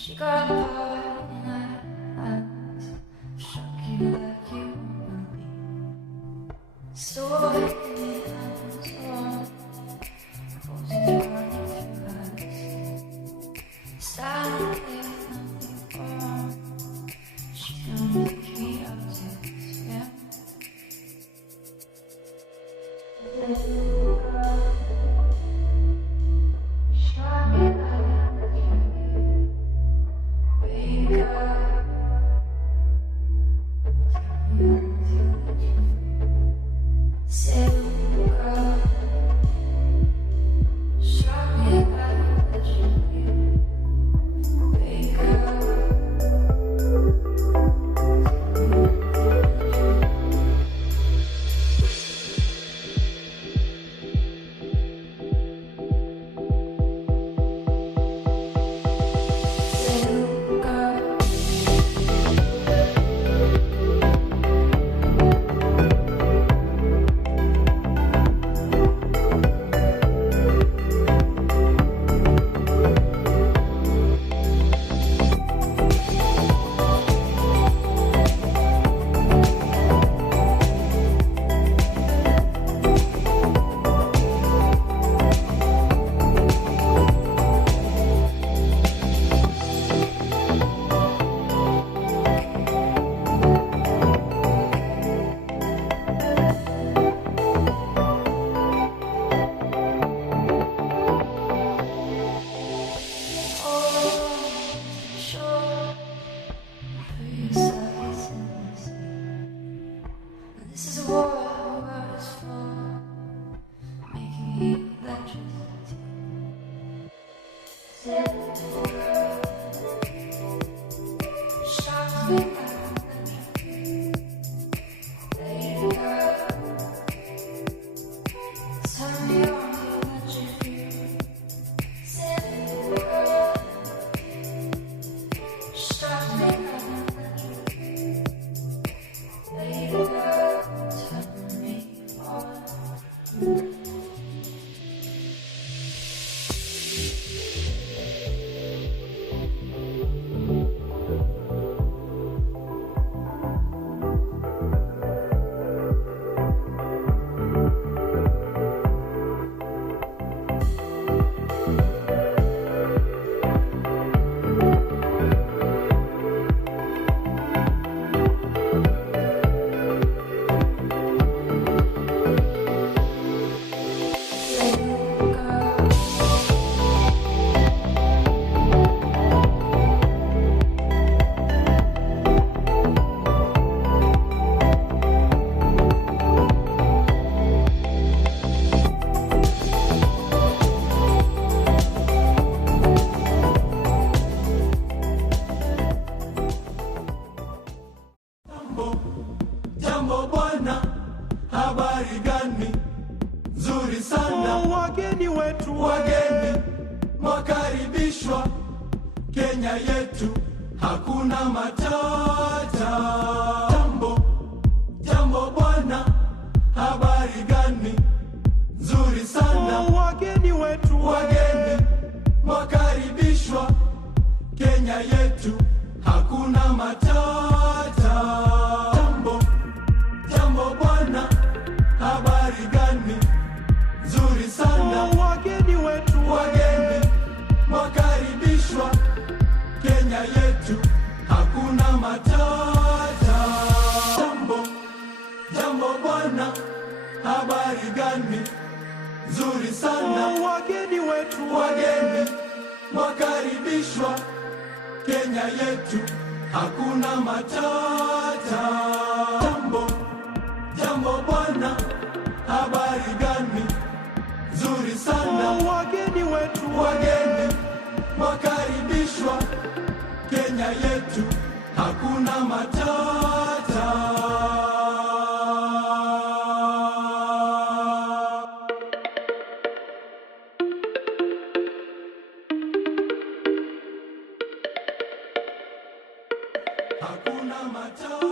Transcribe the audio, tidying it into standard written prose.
She got caught in her eyes, shook you like you won't believe. So in the hands on, forces running through her eyes. Standing there, nothing wrong. She knows the key of this, yeah. Shot me like a wake up. Jambo bwana, habari gani? Nzuri sana. Wageni wetu, wageni mwakaribishwa Kenya yetu, hakuna matata. Jambo bwana, habari gani? Nzuri sana. Wageni wetu, wageni mwakaribishwa Kenya yetu, hakuna matata. Jambo bwana, habari gani? Nzuri sana. wageni wetu, Wageni mwakaribishwa Kenya yetu, hakuna matata. Jambo bwana, habari gani? Nzuri sana. wageni wetu, Wageni mwakaribishwa Kenya yetu, hakuna matata. Jambo bwana, habari gani? Nzuri sana. wageni wetu, Wageni mwakaribishwa Kenya yetu, hakuna matata. Hakuna matata.